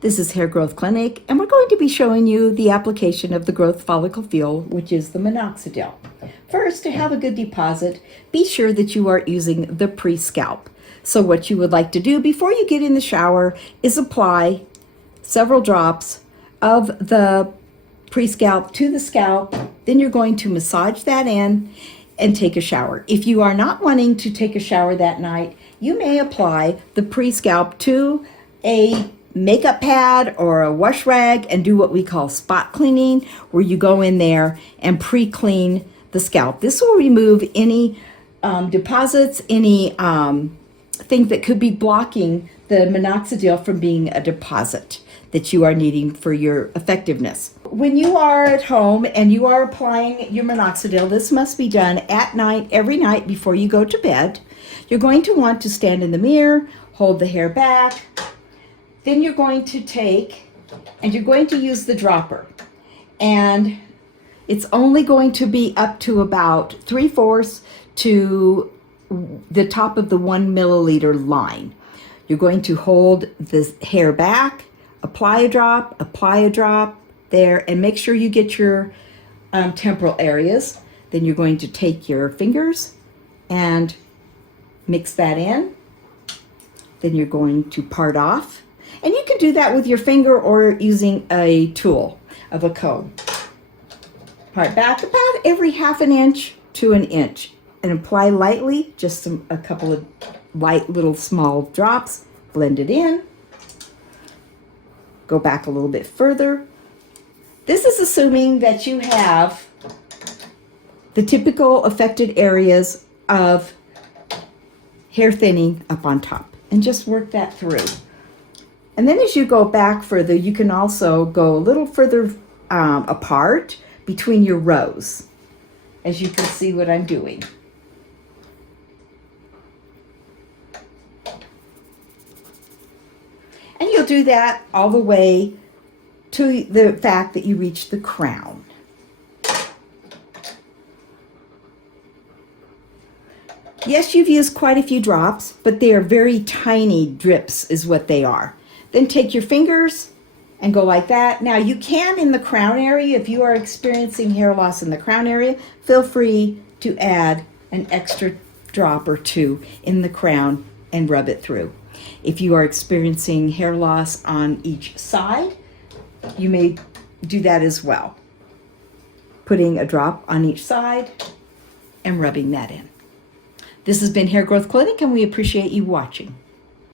This is Hair Growth Clinic, and we're going to be showing you the application of the growth follicle fuel, which is the minoxidil. First, to have a good deposit, be sure that you are using the pre-scalp. So what you would like to do before you get in the shower is apply several drops of the pre-scalp to the scalp. Then you're going to massage that in and take a shower. If you are not wanting to take a shower that night, you may apply the pre-scalp to a makeup pad or a wash rag and do what we call spot cleaning, where you go in there and pre-clean the scalp. This will remove any deposits, any things that could be blocking the minoxidil from being a deposit that you are needing for your effectiveness. When you are at home and you are applying your minoxidil, this must be done at night, every night before you go to bed. You're going to want to stand in the mirror, hold the hair back. Then you're going to take, and you're going to use the dropper. And it's only going to be up to about 3/4 to the top of the 1 milliliter line. You're going to hold the hair back, apply a drop there, and make sure you get your temporal areas. Then you're going to take your fingers and mix that in. Then you're going to part off. And you can do that with your finger or using a tool of a comb. Part back about every 1/2 inch to 1 inch and apply lightly, just a couple of light little small drops. Blend it in. Go back a little bit further. This is assuming that you have the typical affected areas of hair thinning up on top, and just work that through. And then as you go back further, you can also go a little further apart between your rows, as you can see what I'm doing. And you'll do that all the way to the fact that you reach the crown. Yes, you've used quite a few drops, but they are very tiny drips is what they are. Then take your fingers and go like that. Now you can, in the crown area, if you are experiencing hair loss in the crown area, feel free to add an extra drop or two in the crown and rub it through. If you are experiencing hair loss on each side, you may do that as well. Putting a drop on each side and rubbing that in. This has been Hair Growth Clinic, and we appreciate you watching.